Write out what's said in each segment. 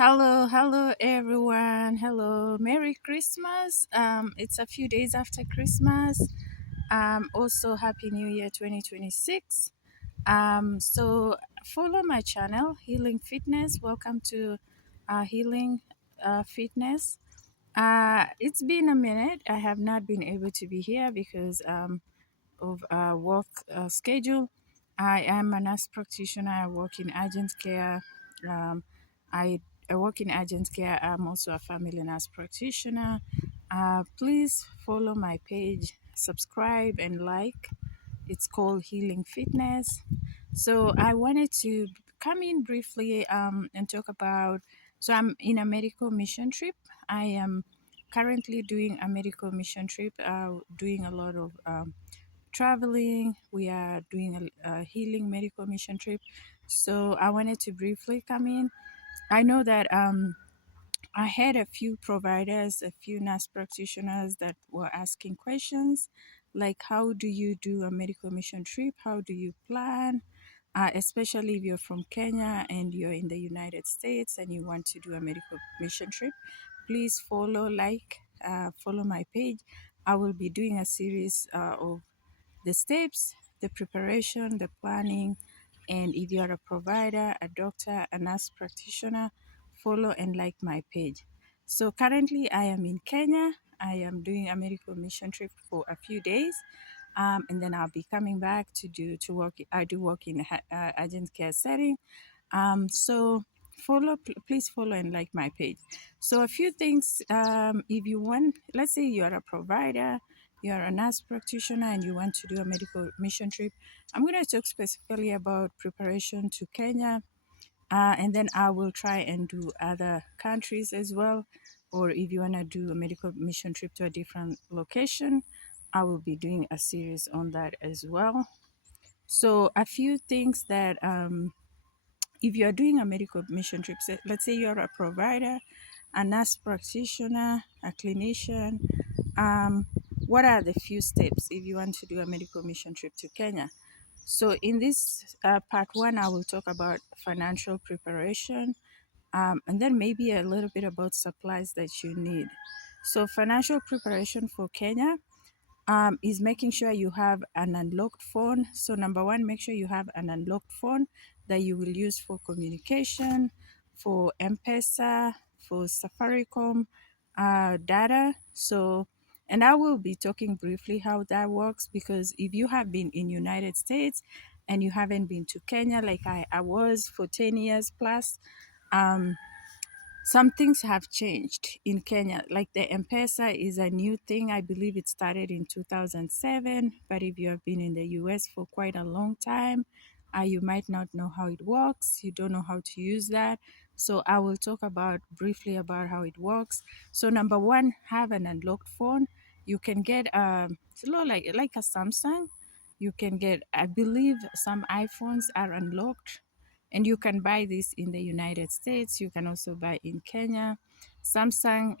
Hello everyone. Hello, Merry Christmas. It's a few days after Christmas. Also Happy New Year 2026. So follow my channel, Healing Fitness. Welcome to Healing Fitness. It's been a minute. I have not been able to be here because of work schedule. I am a nurse practitioner. I work in urgent care. Um, I, I work in urgent care. I'm also a family nurse practitioner. Please follow my page, subscribe, and like. It's called Healing Fitness. So I wanted to come in briefly and talk about. So I'm in a medical mission trip. I am currently doing a medical mission trip, doing a lot of traveling. We are doing a healing medical mission trip. So I wanted to briefly come in. I know that I had a few providers, a few nurse practitioners that were asking questions like, how do you do a medical mission trip? How do you plan? Especially if you're from Kenya and you're in the United States and you want to do a medical mission trip, please follow my page. I will be doing a series of the steps, the preparation, the planning, and if you are a provider, a doctor, a nurse practitioner, follow and like my page. So currently I am in Kenya. I am doing a medical mission trip for a few days. And then I'll be coming back to work. I do work in urgent care setting. So please follow and like my page. So a few things, if you want, let's say you are a provider, you are a nurse practitioner and you want to do a medical mission trip, I'm going to talk specifically about preparation to Kenya, and then I will try and do other countries as well. Or if you want to do a medical mission trip to a different location, I will be doing a series on that as well. So a few things that if you are doing a medical mission trip, let's say you're a provider, a nurse practitioner, a clinician, um, what are the few steps if you want to do a medical mission trip to Kenya? So in this part one, I will talk about financial preparation, and then maybe a little bit about supplies that you need. So financial preparation for Kenya, is making sure you have an unlocked phone. So, number one, make sure you have an unlocked phone that you will use for communication, for MPESA, for Safaricom data. So, and I will be talking briefly how that works because if you have been in United States and you haven't been to Kenya like I was for 10 years plus, um, some things have changed in Kenya. Like the M-Pesa is a new thing. I believe it started in 2007. But if you have been in the US for quite a long time, you might not know how it works. You don't know how to use that. So I will talk about briefly about how it works. So number one, have an unlocked phone. You can get it's a lot like a Samsung. You can get, I believe some iPhones are unlocked and you can buy this in the United States. You can also buy in Kenya. Samsung,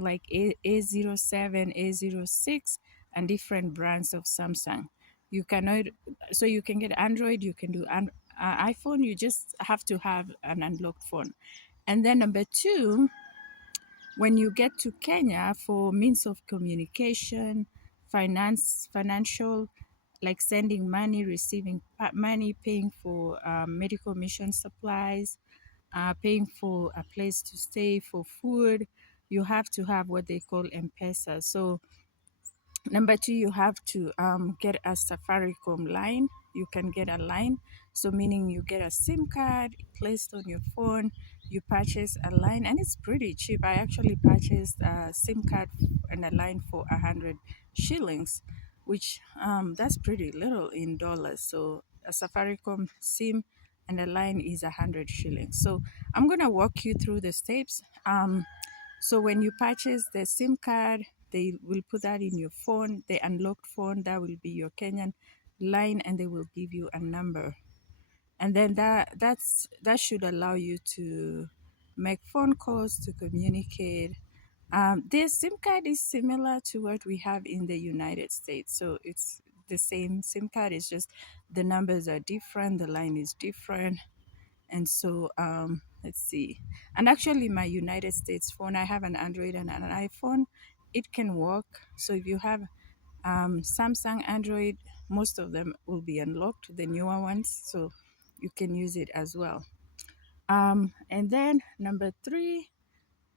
like A07, A06, and different brands of Samsung. You cannot, so you can get Android, you can do iPhone, you just have to have an unlocked phone. And then number two, when you get to Kenya for means of communication, financial, like sending money, receiving money, paying for medical mission supplies, paying for a place to stay, for food, you have to have what they call M-Pesa. So number two, you have to get a Safaricom line. You can get a line. So meaning you get a SIM card placed on your phone, you purchase a line, and it's pretty cheap. I actually purchased a SIM card and a line for 100 shillings, which that's pretty little in dollars. So a Safaricom SIM and a line is 100 shillings. So I'm gonna walk you through the steps. So when you purchase the SIM card, they will put that in your phone, the unlocked phone, that will be your Kenyan line, and they will give you a number. And then that should allow you to make phone calls, to communicate. The SIM card is similar to what we have in the United States. So it's the same SIM card, it's just the numbers are different, the line is different, And so let's see. And actually, my United States phone, I have an Android and an iPhone. It can work. So if you have Samsung Android, most of them will be unlocked, the newer ones. So you can use it as well. And then number three,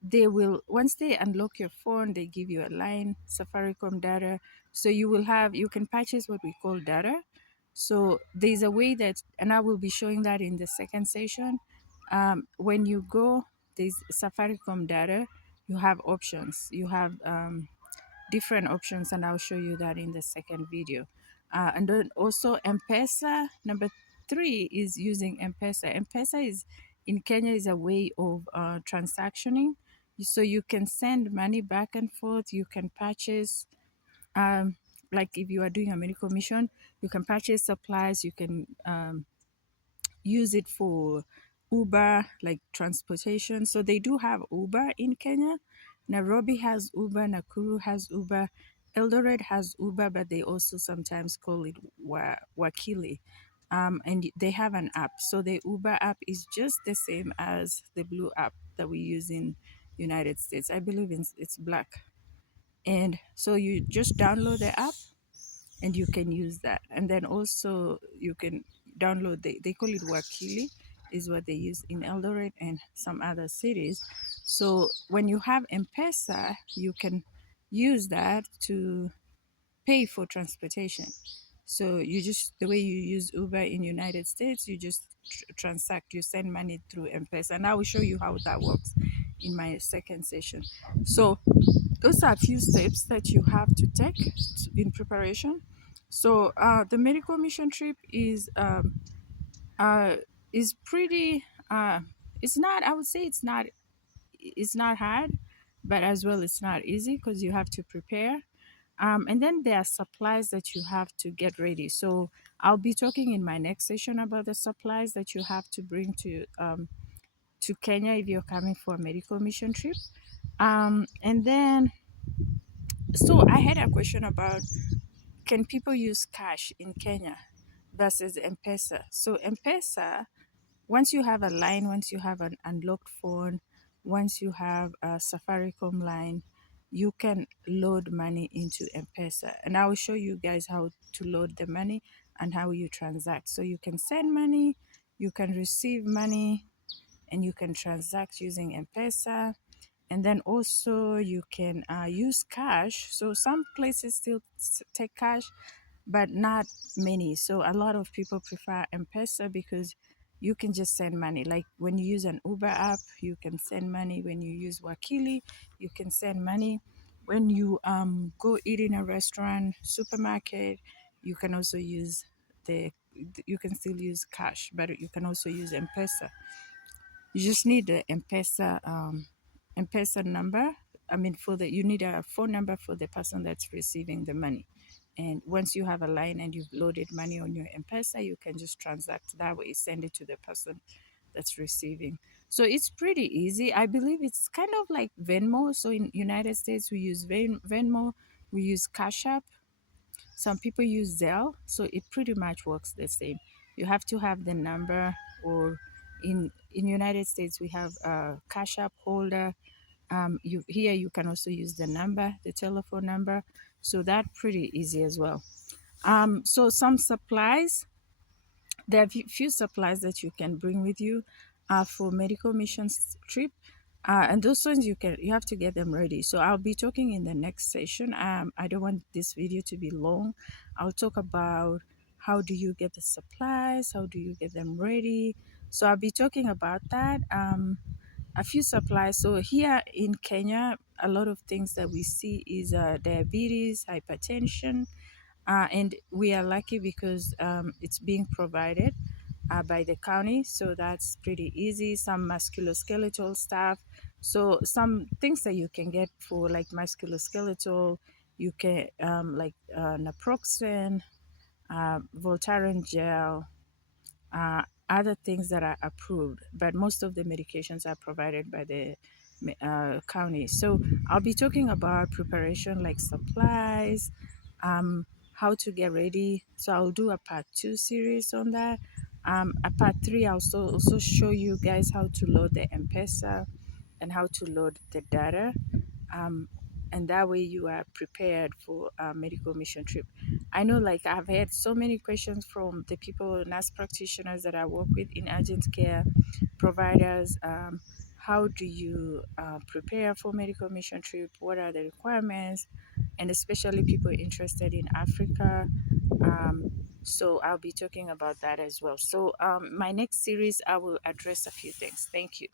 they will, once they unlock your phone, they give you a line, Safaricom data. So you can purchase what we call data. So there's a way that, and I will be showing that in the second session. When you go, there's Safaricom data, you have options. You have different options, and I'll show you that in the second video. And then also MPESA. Number three is using MPESA. MPESA is in Kenya is a way of transactioning, so you can send money back and forth. You can purchase, um, like if you are doing a medical mission, you can purchase supplies. You can use it for Uber, like transportation. So they do have Uber in Kenya. Nairobi has Uber, Nakuru has Uber, Eldoret has Uber, but they also sometimes call it Wakili. And they have an app. So the Uber app is just the same as the blue app that we use in United States. I believe it's black. And so you just download the app and you can use that. And then also you can download they call it Wakili, is what they use in Eldoret and some other cities. So when you have M-Pesa, you can use that to pay for transportation. So you just, the way you use Uber in United States, you just transact, you send money through M-Pesa. And I will show you how that works in my second session. So those are a few steps that you have to take in preparation. So the medical mission trip is pretty. It's not. I would say it's not. It's not hard, but as well it's not easy because you have to prepare. And then there are supplies that you have to get ready. So I'll be talking in my next session about the supplies that you have to bring to Kenya if you're coming for a medical mission trip. And then, so I had a question about, can people use cash in Kenya versus M-Pesa? So M-Pesa, once you have a line, once you have an unlocked phone, once you have a Safaricom line, you can load money into M-Pesa. And I will show you guys how to load the money and how you transact. So you can send money, you can receive money, and you can transact using M-Pesa. And then also you can use cash. So some places still take cash, but not many. So a lot of people prefer M-Pesa because you can just send money. Like when you use an Uber app, you can send money. When you use Wakili, you can send money. When you go eat in a restaurant, supermarket, you can also use you can still use cash, but you can also use M-Pesa. You just need the M-Pesa number. I mean, you need a phone number for the person that's receiving the money. And once you have a line and you've loaded money on your M-Pesa, you can just transact that way, send it to the person that's receiving. So it's pretty easy. I believe it's kind of like Venmo. So in United States, we use Venmo, we use Cash App. Some people use Zelle, so it pretty much works the same. You have to have the number, or in United States we have a Cash App holder. You can also use the number, the telephone number, so that pretty easy as well. So some supplies, there are few supplies that you can bring with you for medical missions trip, and those ones you have to get them ready. So I'll be talking in the next session. I don't want this video to be long. I'll talk about how do you get the supplies, how do you get them ready. So I'll be talking about that. A few supplies. So here in Kenya, a lot of things that we see is diabetes, hypertension, and we are lucky because it's being provided by the county, so that's pretty easy. Some musculoskeletal stuff, so some things that you can get for like musculoskeletal, you can like naproxen, Voltaren gel, uh, other things that are approved, but most of the medications are provided by the county. So I'll be talking about preparation, like supplies, how to get ready. So I'll do a part 2 series on that. A part three, I'll also show you guys how to load the M-Pesa and how to load the data. Um, and that way you are prepared for a medical mission trip. I know, like, I've had so many questions from the people, nurse practitioners that I work with in urgent care providers. How do you prepare for medical mission trip? What are the requirements? And especially people interested in Africa. So I'll be talking about that as well. So my next series, I will address a few things. Thank you.